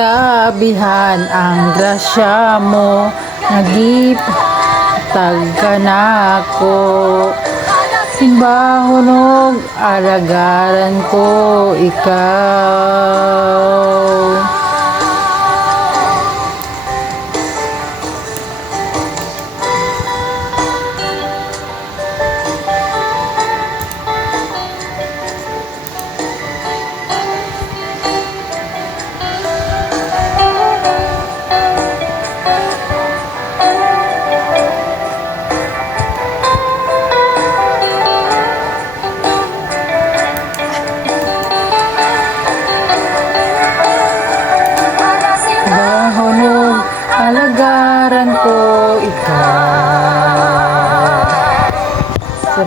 Labihan ang grasya mo, nagipatag ka na ako. Simbahunog, alagaran ko ikaw.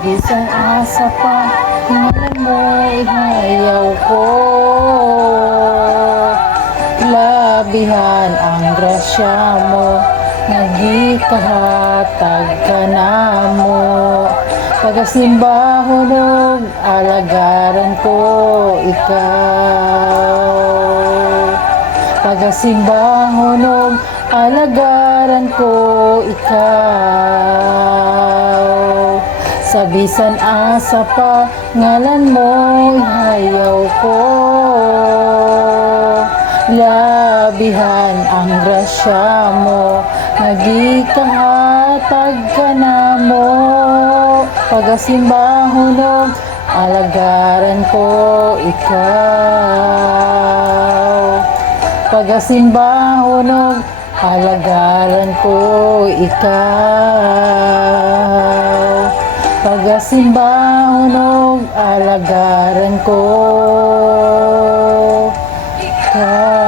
Sa bisang asa pa, hingalan mo ihayaw ko. Labihan ang grasya mo, nagikahatag ka na mo. Pagasimba hunog, alagaran ko ikaw. Pagasimba hunog, alagaran ko ikaw. Sa bisan asa pa, ngalan mo ihayaw ko. Labihan ang grasya mo, nagikahatag ka na mo. Pagasimba hunog, alagaran ko ikaw. Pagasimba hunog, alagaran ko ikaw. Pagasimba hunog, alagaran ko ikaw.